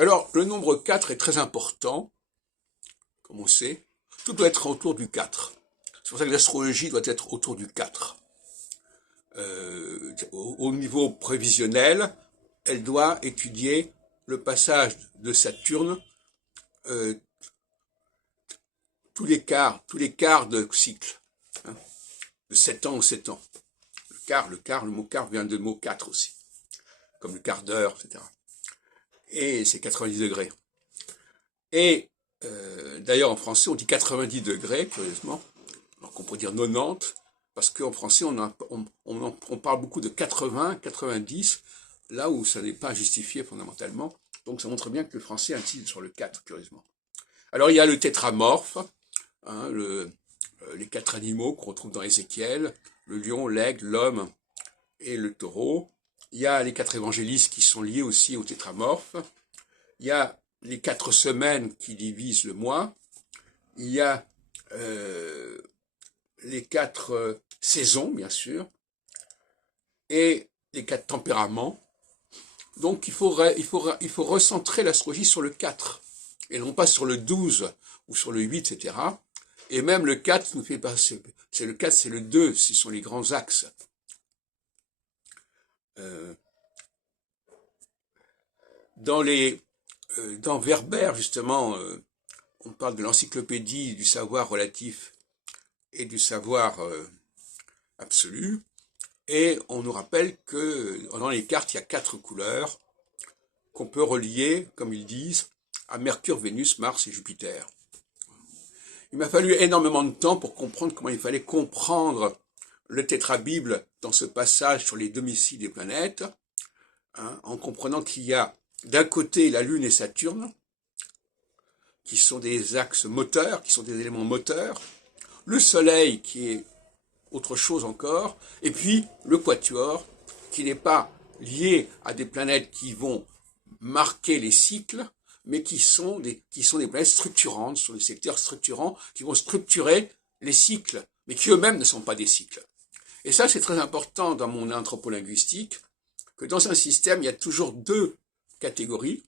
Alors, le nombre 4 est très important, comme on sait. Tout doit être autour du 4. C'est pour ça que l'astrologie doit être autour du 4. Au niveau prévisionnel, elle doit étudier le passage de Saturne, euh, tous les quarts de cycle, hein, de 7 ans en 7 ans. Le mot quart vient du mot 4 aussi, comme le quart d'heure, etc. Et c'est 90 degrés. Et d'ailleurs en français on dit 90 degrés, curieusement, alors qu'on pourrait dire 90, parce qu'en français on parle beaucoup de 80, 90, là où ça n'est pas justifié fondamentalement. Donc ça montre bien que le français insiste sur le 4, curieusement. Alors il y a le tétramorphe, hein, les 4 animaux qu'on retrouve dans Ézéchiel, le lion, l'aigle, l'homme et le taureau. Il y a les 4 évangélistes qui sont liés aussi au tétramorphe. Il y a les 4 semaines qui divisent le mois. Il y a les 4 saisons, bien sûr, et les 4 tempéraments. Donc il faut recentrer l'astrologie sur le 4, et non pas sur le 12 ou sur le 8, etc. Et même le 4 nous fait passer, c'est le 4, c'est le 2, ce sont les grands axes. Dans Werber, justement, on parle de l'encyclopédie du savoir relatif et du savoir absolu, et on nous rappelle que dans les cartes, il y a 4 couleurs qu'on peut relier, comme ils disent, à Mercure, Vénus, Mars et Jupiter. Il m'a fallu énormément de temps pour comprendre comment il fallait comprendre le tétrabible dans ce passage sur les domiciles des planètes, hein, en comprenant qu'il y a d'un côté la Lune et Saturne, qui sont des axes moteurs, qui sont des éléments moteurs, le Soleil qui est autre chose encore, et puis le quatuor, qui n'est pas lié à des planètes qui vont marquer les cycles, mais qui sont des planètes structurantes, sur des secteurs structurants, qui vont structurer les cycles, mais qui eux-mêmes ne sont pas des cycles. Et ça, c'est très important dans mon anthropolinguistique, que dans un système, il y a toujours 2 catégories.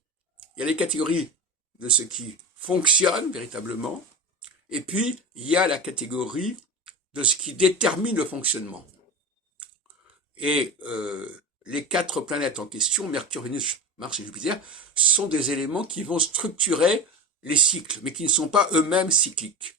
Il y a les catégories de ce qui fonctionne véritablement, et puis il y a la catégorie de ce qui détermine le fonctionnement. Et les 4 planètes en question, Mercure, Vénus, Mars et Jupiter, sont des éléments qui vont structurer les cycles, mais qui ne sont pas eux-mêmes cycliques.